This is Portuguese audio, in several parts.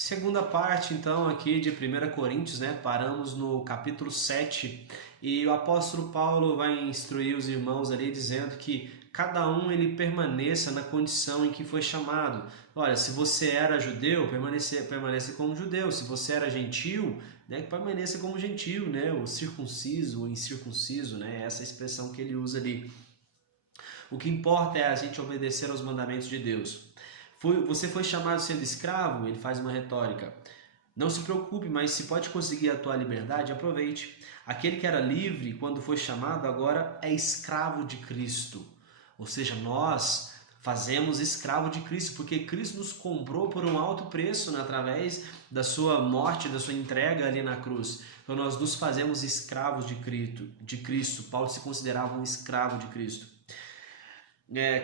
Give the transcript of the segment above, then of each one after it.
Segunda parte, então, aqui de 1 Coríntios, né? Paramos no capítulo 7 e o apóstolo Paulo vai instruir os irmãos ali dizendo que cada um ele permaneça na condição em que foi chamado. Olha, se você era judeu, permaneça como judeu. Se você era gentil, né, permaneça como gentil, né? O circunciso, o incircunciso, né? Essa expressão que ele usa ali. O que importa é a gente obedecer aos mandamentos de Deus. Você foi chamado sendo escravo? Ele faz uma retórica. Não se preocupe, mas se pode conseguir a tua liberdade, aproveite. Aquele que era livre quando foi chamado agora é escravo de Cristo. Ou seja, nós fazemos escravo de Cristo, porque Cristo nos comprou por um alto preço, né, através da sua morte, da sua entrega ali na cruz. Então nós nos fazemos escravos de Cristo. Paulo se considerava um escravo de Cristo.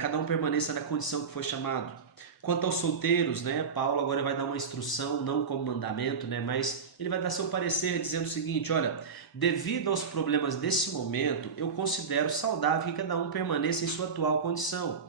Cada um permaneça na condição que foi chamado. Quanto aos solteiros, né, Paulo agora vai dar uma instrução, não como mandamento, né, mas ele vai dar seu parecer dizendo o seguinte: olha, devido aos problemas desse momento, eu considero saudável que cada um permaneça em sua atual condição.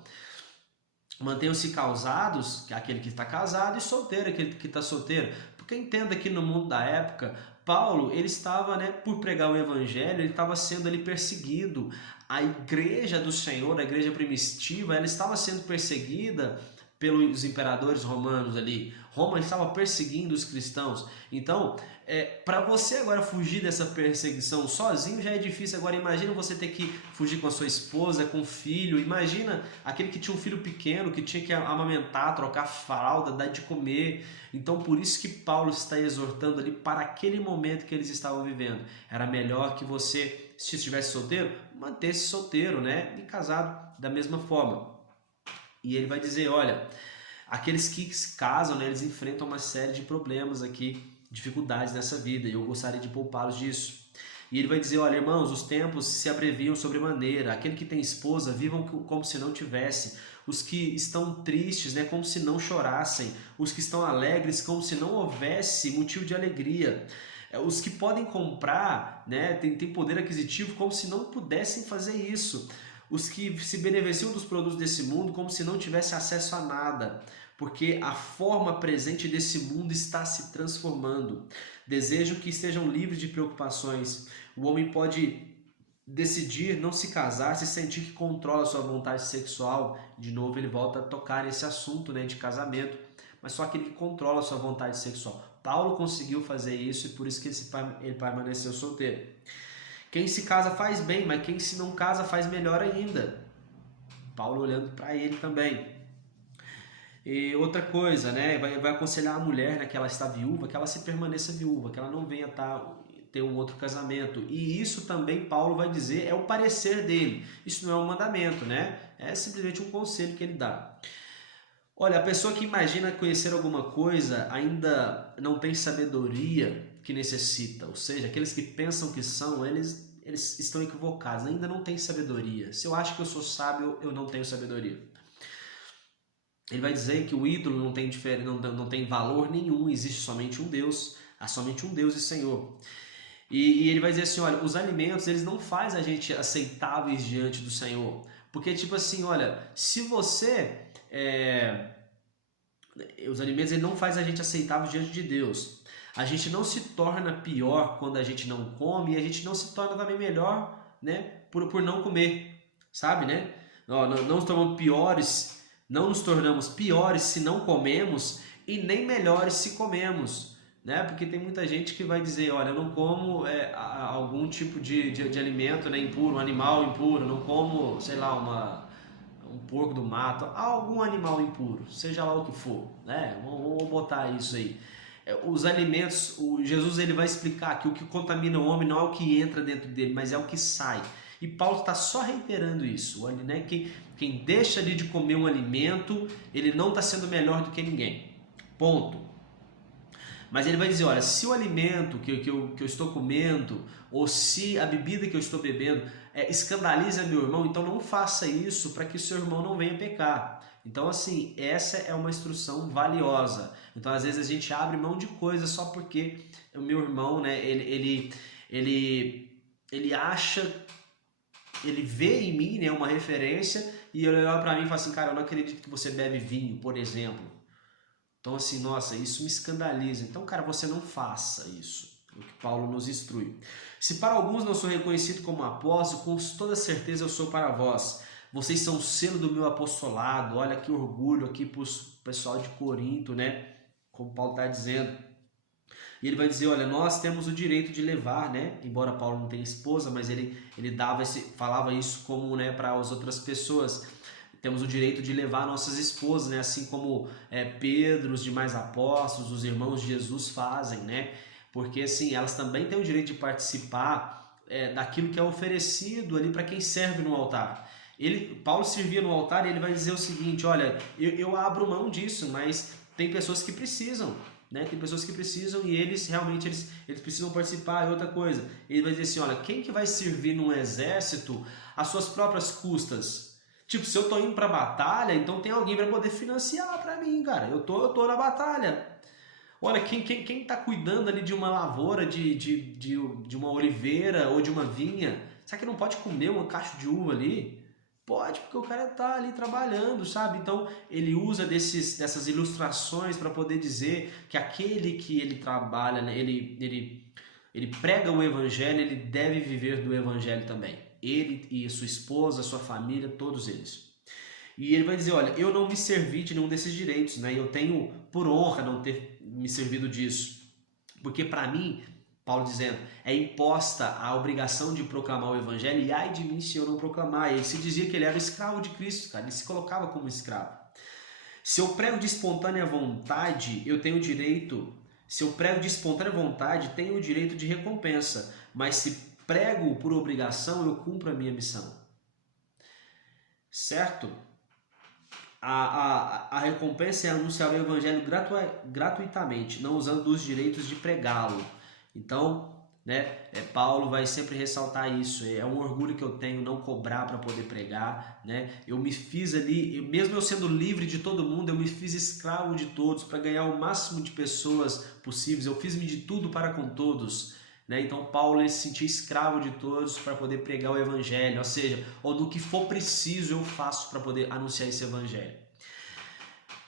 Mantenham-se casados, aquele que está casado, e solteiro, aquele que está solteiro. Porque entenda que no mundo da época, Paulo, ele estava, né, por pregar o evangelho, ele estava sendo ali perseguido. A igreja do Senhor, a igreja primitiva, ela estava sendo perseguida pelos imperadores romanos ali. Roma estava perseguindo os cristãos. Então, para você agora fugir dessa perseguição sozinho já é difícil. Agora imagina você ter que fugir com a sua esposa, com o filho. Imagina aquele que tinha um filho pequeno, que tinha que amamentar, trocar fralda, dar de comer. Então por isso que Paulo está exortando ali para aquele momento que eles estavam vivendo. Era melhor que você, se estivesse solteiro, manter-se solteiro, né? E casado da mesma forma. E ele vai dizer, olha, aqueles que se casam, né, eles enfrentam uma série de problemas aqui, dificuldades nessa vida, e eu gostaria de poupá-los disso. E ele vai dizer, olha, irmãos, os tempos se abreviam sobremaneira. Aquele que tem esposa, vivam como se não tivesse. Os que estão tristes, né, como se não chorassem. Os que estão alegres, como se não houvesse motivo de alegria. Os que podem comprar, né, tem poder aquisitivo, como se não pudessem fazer isso. Os que se beneficiam dos produtos desse mundo como se não tivesse acesso a nada, porque a forma presente desse mundo está se transformando. Desejo que estejam livres de preocupações. O homem pode decidir não se casar se sentir que controla a sua vontade sexual. De novo ele volta a tocar nesse assunto, né, de casamento, mas só aquele que controla a sua vontade sexual. Paulo conseguiu fazer isso e por isso que ele permaneceu solteiro. Quem se casa faz bem, mas quem se não casa faz melhor ainda. Paulo olhando para ele também. E outra coisa, né? Vai aconselhar a mulher, né, que ela está viúva, que ela se permaneça viúva, que ela não venha ter um outro casamento. E isso também Paulo vai dizer, é o parecer dele. Isso não é um mandamento, né? É simplesmente um conselho que ele dá. Olha, a pessoa que imagina conhecer alguma coisa ainda não tem sabedoria que necessita. Ou seja, aqueles que pensam que são, eles estão equivocados, ainda não têm sabedoria. Se eu acho que eu sou sábio, eu não tenho sabedoria. Ele vai dizer que o ídolo não tem valor nenhum, existe somente um Deus, há somente um Deus e Senhor. E ele vai dizer assim, olha, os alimentos, eles não fazem a gente aceitáveis diante do Senhor. Porque, tipo assim, olha, se você... os alimentos ele não faz a gente aceitável diante de Deus. A gente não se torna pior quando a gente não come e a gente não se torna também melhor, né, por não comer, sabe, né? Não nos tornamos piores se não comemos e nem melhores se comemos, né? Porque tem muita gente que vai dizer, olha, eu não como algum tipo de alimento, né, impuro, um animal impuro, não como, sei lá, um porco do mato, algum animal impuro, seja lá o que for, né? Vamos botar isso aí. Os alimentos, Jesus ele vai explicar que o que contamina o homem não é o que entra dentro dele, mas é o que sai. E Paulo está só reiterando isso, né? Quem deixa ali de comer um alimento, ele não está sendo melhor do que ninguém. Ponto. Mas ele vai dizer, olha, se o alimento que eu estou comendo, ou se a bebida que eu estou bebendo escandaliza meu irmão, então não faça isso para que o seu irmão não venha pecar. Então, assim, essa é uma instrução valiosa. Então, às vezes a gente abre mão de coisas só porque o meu irmão, né, ele acha, ele vê em mim, né, uma referência e ele olha para mim e fala assim, cara, eu não acredito que você bebe vinho, por exemplo. Então assim, nossa, isso me escandaliza. Então, cara, você não faça isso. É o que Paulo nos instrui. Se para alguns não sou reconhecido como apóstolo, com toda certeza eu sou para vós. Vocês são o selo do meu apostolado. Olha que orgulho aqui para o pessoal de Corinto, né? Como Paulo está dizendo. E ele vai dizer, olha, nós temos o direito de levar, né? Embora Paulo não tenha esposa, mas ele falava isso como, né, para as outras pessoas. Temos o direito de levar nossas esposas, né? Assim como Pedro, os demais apóstolos, os irmãos de Jesus fazem, né? Porque assim, elas também têm o direito de participar daquilo que é oferecido ali para quem serve no altar. Paulo servia no altar e ele vai dizer o seguinte, olha, eu abro mão disso, mas tem pessoas que precisam, né? Tem pessoas que precisam e eles realmente eles precisam participar. E outra coisa, ele vai dizer assim, olha, quem que vai servir num exército às suas próprias custas? Tipo, se eu tô indo pra batalha, então tem alguém para poder financiar para mim, cara. Eu tô na batalha. Olha, quem tá cuidando ali de uma lavoura, de uma oliveira ou de uma vinha, será que não pode comer um cacho de uva ali? Pode, porque o cara tá ali trabalhando, sabe? Então ele usa dessas ilustrações para poder dizer que aquele que ele trabalha, né, ele prega o evangelho, ele deve viver do evangelho também. Ele e sua esposa, sua família, todos eles. E ele vai dizer, olha, eu não me servi de nenhum desses direitos, né? Eu tenho por honra não ter me servido disso. Porque para mim, Paulo dizendo, é imposta a obrigação de proclamar o evangelho e ai de mim se eu não proclamar. Ele se dizia que ele era escravo de Cristo, cara. Ele se colocava como escravo. Se eu prego de espontânea vontade, eu tenho direito. Se eu prego de espontânea vontade, tenho o direito de recompensa. Mas se prego por obrigação, eu cumpro a minha missão. Certo? A recompensa é anunciar o evangelho gratuitamente, não usando dos direitos de pregá-lo. Então, né, Paulo vai sempre ressaltar isso. É um orgulho que eu tenho não cobrar para poder pregar, né? Eu me fiz ali, mesmo eu sendo livre de todo mundo, eu me fiz escravo de todos para ganhar o máximo de pessoas possíveis. Eu fiz-me de tudo para com todos. Né? Então Paulo ele se sentia escravo de todos para poder pregar o evangelho, ou seja, ou do que for preciso eu faço para poder anunciar esse evangelho.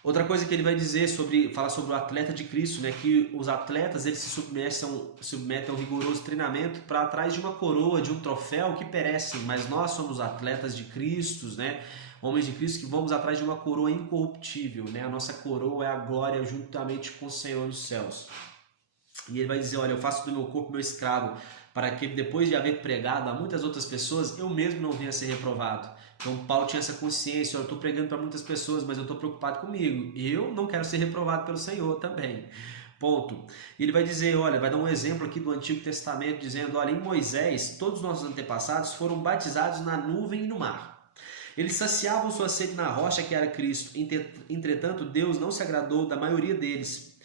Outra coisa que ele vai dizer fala sobre o atleta de Cristo, né? Que os atletas eles se submetem a um rigoroso treinamento para atrás de uma coroa, de um troféu que perecem, mas nós somos atletas de Cristo, né? Homens de Cristo que vamos atrás de uma coroa incorruptível, né? A nossa coroa é a glória juntamente com o Senhor dos céus. E ele vai dizer, olha, eu faço do meu corpo meu escravo, para que depois de haver pregado a muitas outras pessoas, eu mesmo não venha a ser reprovado. Então Paulo tinha essa consciência, eu estou pregando para muitas pessoas, mas eu estou preocupado comigo. Eu não quero ser reprovado pelo Senhor também. Ponto. E ele vai dizer, olha, vai dar um exemplo aqui do Antigo Testamento, dizendo, olha, em Moisés, todos os nossos antepassados foram batizados na nuvem e no mar. Eles saciavam sua sede na rocha que era Cristo. Entretanto, Deus não se agradou da maioria deles.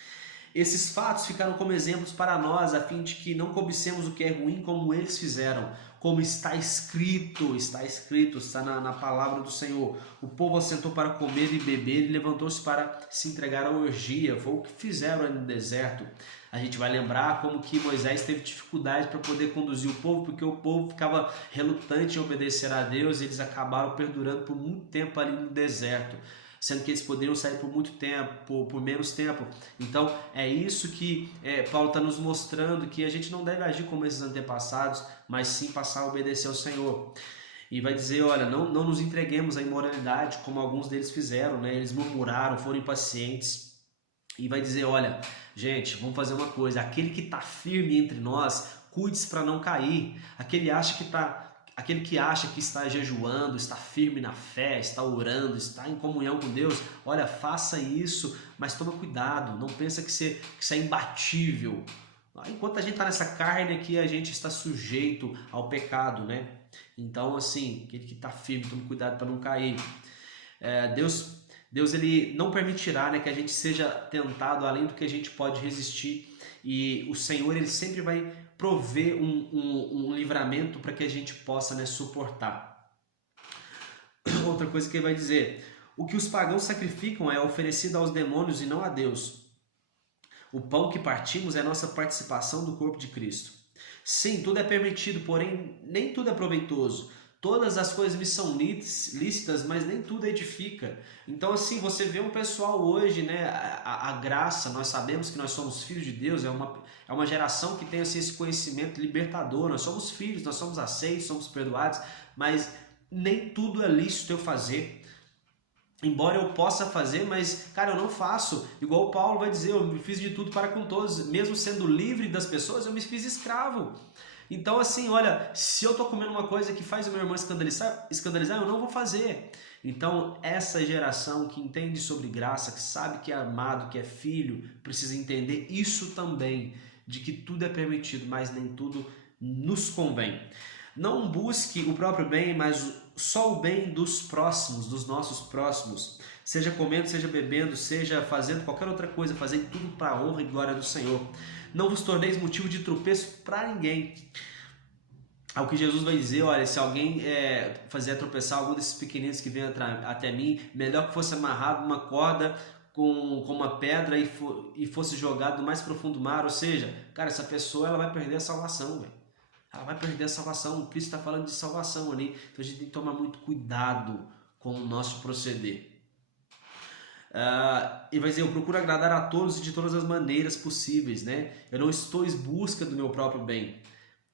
Esses fatos ficaram como exemplos para nós, a fim de que não cobicemos o que é ruim como eles fizeram. Como está escrito, está na palavra do Senhor. O povo assentou para comer e beber e levantou-se para se entregar à orgia. Foi o que fizeram no deserto. A gente vai lembrar como que Moisés teve dificuldade para poder conduzir o povo, porque o povo ficava relutante em obedecer a Deus e eles acabaram perdurando por muito tempo ali no deserto, sendo que eles poderiam sair por muito tempo, por menos tempo. Então é isso que Paulo está nos mostrando, que a gente não deve agir como esses antepassados, mas sim passar a obedecer ao Senhor. E vai dizer, olha, não nos entreguemos à imoralidade, como alguns deles fizeram, né? Eles murmuraram, foram impacientes. E vai dizer, olha, gente, vamos fazer uma coisa, aquele que está firme entre nós, cuide-se para não cair. Aquele que acha que está jejuando, está firme na fé, está orando, está em comunhão com Deus, olha, faça isso, mas toma cuidado, não pensa que você é imbatível. Enquanto a gente está nessa carne aqui, a gente está sujeito ao pecado, né? Então, assim, aquele que está firme, tome cuidado para não cair. Deus ele não permitirá, né, que a gente seja tentado além do que a gente pode resistir, e o Senhor ele sempre vai prover um livramento para que a gente possa, né, suportar. Outra coisa que ele vai dizer, o que os pagãos sacrificam é oferecido aos demônios e não a Deus. O pão que partimos é nossa participação do corpo de Cristo. Sim, tudo é permitido, porém nem tudo é proveitoso. Todas as coisas me são lícitas, mas nem tudo edifica. Então, assim, você vê um pessoal hoje, né? A graça, nós sabemos que nós somos filhos de Deus, é uma geração que tem assim, esse conhecimento libertador. Nós somos filhos, nós somos aceitos, somos perdoados, mas nem tudo é lícito eu fazer. Embora eu possa fazer, mas, cara, eu não faço. Igual o Paulo vai dizer, eu me fiz de tudo para com todos. Mesmo sendo livre das pessoas, eu me fiz escravo. Então, assim, olha, se eu tô comendo uma coisa que faz o meu irmão escandalizar, eu não vou fazer. Então, essa geração que entende sobre graça, que sabe que é amado, que é filho, precisa entender isso também, de que tudo é permitido, mas nem tudo nos convém. Não busque o próprio bem, mas só o bem dos próximos, dos nossos próximos. Seja comendo, seja bebendo, seja fazendo qualquer outra coisa, fazendo tudo para a honra e glória do Senhor. Não vos torneis motivo de tropeço para ninguém. Ao que Jesus vai dizer, olha, se alguém fazer tropeçar algum desses pequeninos que vem até mim, melhor que fosse amarrado numa corda com uma pedra e fosse jogado no mais profundo mar. Ou seja, cara, essa pessoa ela vai perder a salvação, velho. Ela vai perder a salvação. O Cristo está falando de salvação ali. Então a gente tem que tomar muito cuidado com o nosso proceder. E vai dizer, eu procuro agradar a todos e de todas as maneiras possíveis, né? Eu não estou em busca do meu próprio bem.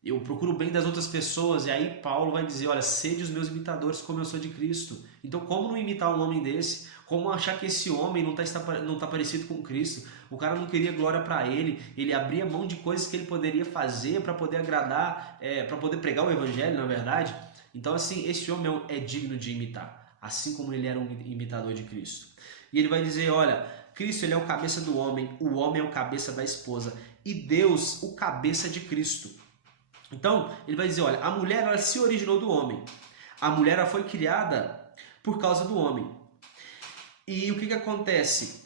Eu procuro o bem das outras pessoas. E aí Paulo vai dizer, olha, sede os meus imitadores como eu sou de Cristo. Então como não imitar um homem desse? Como achar que esse homem não está parecido com Cristo? O cara não queria glória para ele. Ele abria mão de coisas que ele poderia fazer para poder agradar, para poder pregar o evangelho, na verdade. Então assim, esse homem é digno de imitar. Assim como ele era um imitador de Cristo. E ele vai dizer, olha, Cristo ele é o cabeça do homem, o homem é o cabeça da esposa e Deus o cabeça de Cristo. Então, ele vai dizer, olha, a mulher ela se originou do homem. A mulher ela foi criada por causa do homem. E o que acontece?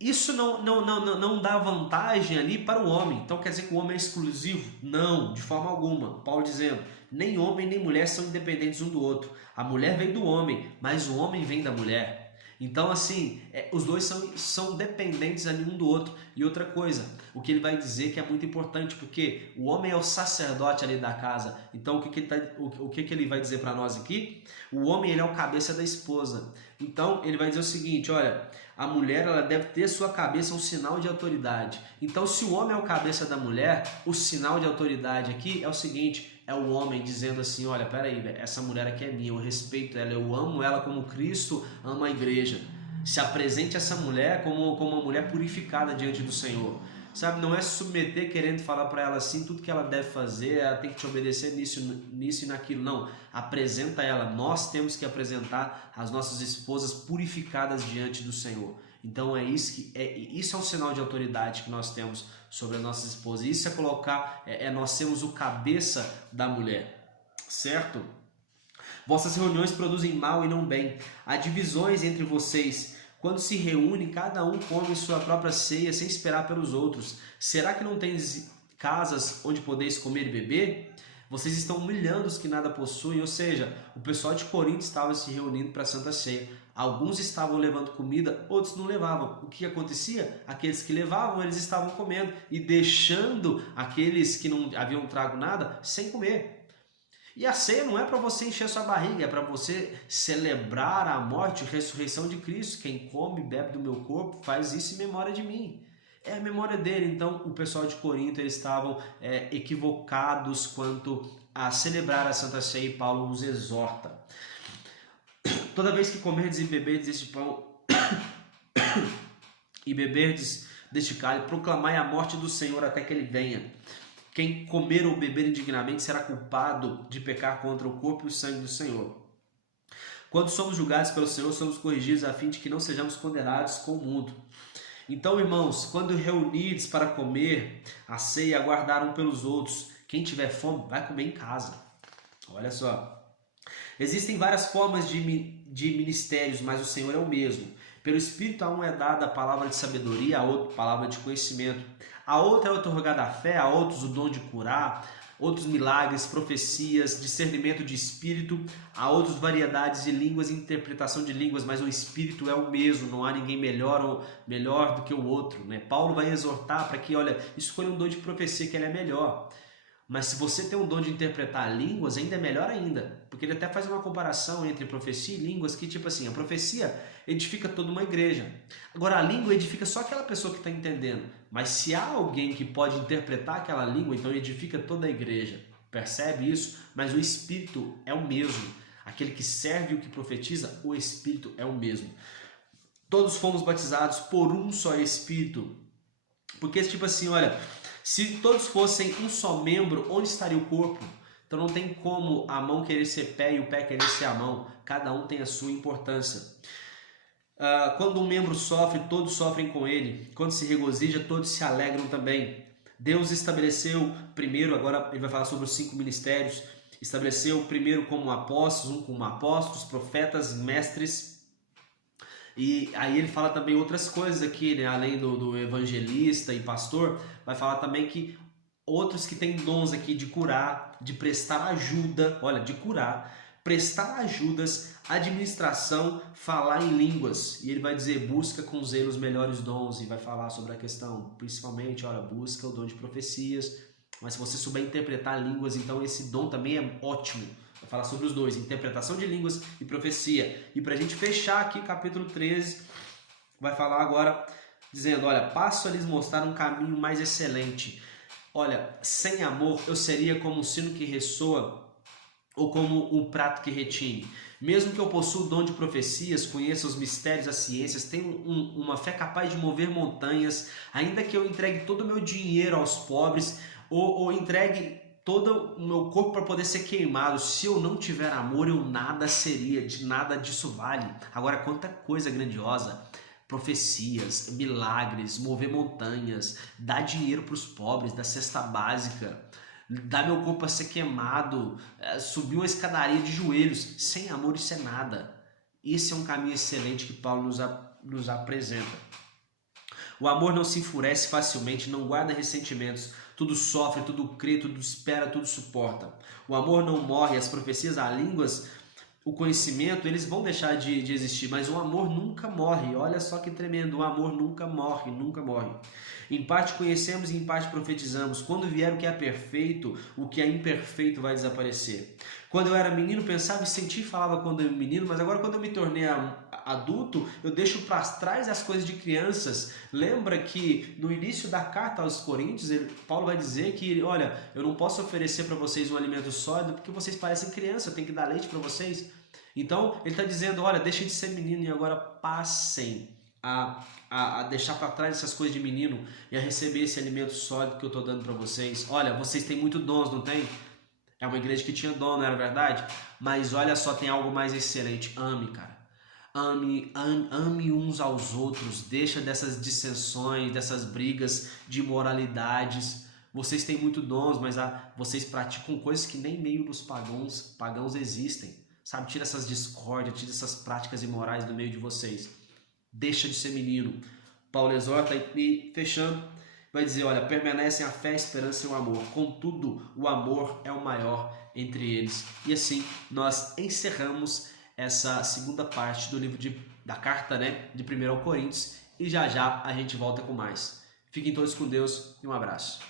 Isso não dá vantagem ali para o homem. Então quer dizer que o homem é exclusivo? Não, de forma alguma. Paulo dizendo, nem homem nem mulher são independentes um do outro. A mulher vem do homem, mas o homem vem da mulher. Então, assim, os dois são dependentes ali um do outro. E outra coisa, o que ele vai dizer que é muito importante, porque o homem é o sacerdote ali da casa. Então, o que ele vai dizer para nós aqui? O homem ele é o cabeça da esposa. Então, ele vai dizer o seguinte, olha, a mulher ela deve ter sua cabeça um sinal de autoridade. Então, se o homem é o cabeça da mulher, o sinal de autoridade aqui é o seguinte, é o homem dizendo assim, olha, peraí, essa mulher aqui é minha, eu respeito ela, eu amo ela como Cristo ama a igreja. Se apresente essa mulher como uma mulher purificada diante do Senhor. Sabe, não é se submeter querendo falar para ela assim, tudo que ela deve fazer, ela tem que te obedecer nisso e naquilo. Não, apresenta ela, nós temos que apresentar as nossas esposas purificadas diante do Senhor. Então isso é um sinal de autoridade que nós temos sobre as nossas esposas. Isso é colocar, nós sermos o cabeça da mulher, certo? Vossas reuniões produzem mal e não bem. Há divisões entre vocês. Quando se reúne, cada um come sua própria ceia sem esperar pelos outros. Será que não tens casas onde podeis comer e beber? Vocês estão humilhando os que nada possuem. Ou seja, o pessoal de Corinto estava se reunindo para a Santa Ceia. Alguns estavam levando comida, outros não levavam. O que acontecia? Aqueles que levavam, eles estavam comendo e deixando aqueles que não haviam trago nada sem comer. E a ceia não é para você encher sua barriga, é para você celebrar a morte e ressurreição de Cristo. Quem come e bebe do meu corpo faz isso em memória de mim. É a memória dele. Então o pessoal de Corinto eles estavam equivocados quanto a celebrar a Santa Ceia e Paulo os exorta. Toda vez que comerdes e beberdes este pão e beberdes deste cálice, proclamai a morte do Senhor até que ele venha. Quem comer ou beber indignamente será culpado de pecar contra o corpo e o sangue do Senhor. Quando somos julgados pelo Senhor, somos corrigidos a fim de que não sejamos condenados com o mundo. Então, irmãos, quando reunidos para comer a ceia, aguardar um pelos outros. Quem tiver fome, vai comer em casa. Olha só. Existem várias formas de ministérios, mas o Senhor é o mesmo. Pelo Espírito a um é dada a palavra de sabedoria, a outro palavra de conhecimento. A outra é otorgada a fé, a outros o dom de curar, outros milagres, profecias, discernimento de espírito, a outros variedades de línguas e interpretação de línguas, mas o Espírito é o mesmo, não há ninguém melhor do que o outro, né? Paulo vai exortar para que, olha, escolha um dom de profecia que ele é melhor. Mas se você tem um dom de interpretar línguas, ainda é melhor ainda. Porque ele até faz uma comparação entre profecia e línguas, que tipo assim, a profecia edifica toda uma igreja. Agora a língua edifica só aquela pessoa que está entendendo. Mas se há alguém que pode interpretar aquela língua, então edifica toda a igreja. Percebe isso? Mas o Espírito é o mesmo. Aquele que serve e o que profetiza, o Espírito é o mesmo. Todos fomos batizados por um só Espírito. Porque tipo assim, olha, se todos fossem um só membro, onde estaria o corpo? Então não tem como a mão querer ser pé e o pé querer ser a mão. Cada um tem a sua importância. Quando um membro sofre, todos sofrem com ele. Quando se regozija, todos se alegram também. Deus estabeleceu primeiro, agora ele vai falar sobre os 5 ministérios, estabeleceu primeiro como apóstolos, um como apóstolos, profetas, mestres. E aí ele fala também outras coisas aqui, né? Além do evangelista e pastor, vai falar também que outros que têm dons aqui de curar, de prestar ajuda, olha, de curar, prestar ajudas, administração, falar em línguas. E ele vai dizer, busca com zelo os melhores dons, e vai falar sobre a questão, principalmente, olha, busca o dom de profecias, mas se você souber interpretar línguas, então esse dom também é ótimo. Vai falar sobre os dois, interpretação de línguas e profecia. E para a gente fechar aqui, capítulo 13, vai falar agora, dizendo, olha, passo a lhes mostrar um caminho mais excelente. Olha, sem amor eu seria como um sino que ressoa ou como um prato que retine. Mesmo que eu possua o dom de profecias, conheça os mistérios, as ciências, tenho uma fé capaz de mover montanhas, ainda que eu entregue todo o meu dinheiro aos pobres ou entregue todo o meu corpo para poder ser queimado, se eu não tiver amor, eu nada seria, de nada disso vale. Agora, quanta coisa grandiosa, profecias, milagres, mover montanhas, dar dinheiro para os pobres, da cesta básica, dar meu corpo a ser queimado, subir uma escadaria de joelhos, sem amor isso é nada. Esse é um caminho excelente que Paulo nos apresenta. O amor não se enfurece facilmente, não guarda ressentimentos, tudo sofre, tudo crê, tudo espera, tudo suporta. O amor não morre, as profecias, as línguas, o conhecimento, eles vão deixar de existir, mas o amor nunca morre. Olha só que tremendo, o amor nunca morre, nunca morre. Em parte conhecemos e em parte profetizamos. Quando vier o que é perfeito, o que é imperfeito vai desaparecer. Quando eu era menino, pensava e sentia e falava quando eu era menino, mas agora quando eu me tornei adulto, eu deixo para trás as coisas de crianças. Lembra que no início da carta aos Coríntios, Paulo vai dizer que, olha, eu não posso oferecer para vocês um alimento sólido porque vocês parecem criança, eu tenho que dar leite para vocês. Então, ele está dizendo, olha, deixem de ser menino e agora passem a deixar para trás essas coisas de menino e a receber esse alimento sólido que eu estou dando para vocês. Olha, vocês têm muito dons, não tem? É uma igreja que tinha dom, não era verdade? Mas olha só, tem algo mais excelente. Ame, cara. Ame uns aos outros. Deixa dessas dissensões, dessas brigas de moralidades. Vocês têm muito dons, mas vocês praticam coisas que nem meio dos pagãos existem. Sabe? Tira essas discórdias, tira essas práticas imorais do meio de vocês. Deixa de ser menino. Paulo exorta e fechando, vai dizer, olha, permanecem a fé, a esperança e o amor. Contudo, o amor é o maior entre eles. E assim, nós encerramos essa segunda parte do livro da carta, né, de 1 Coríntios. E já já a gente volta com mais. Fiquem todos com Deus e um abraço.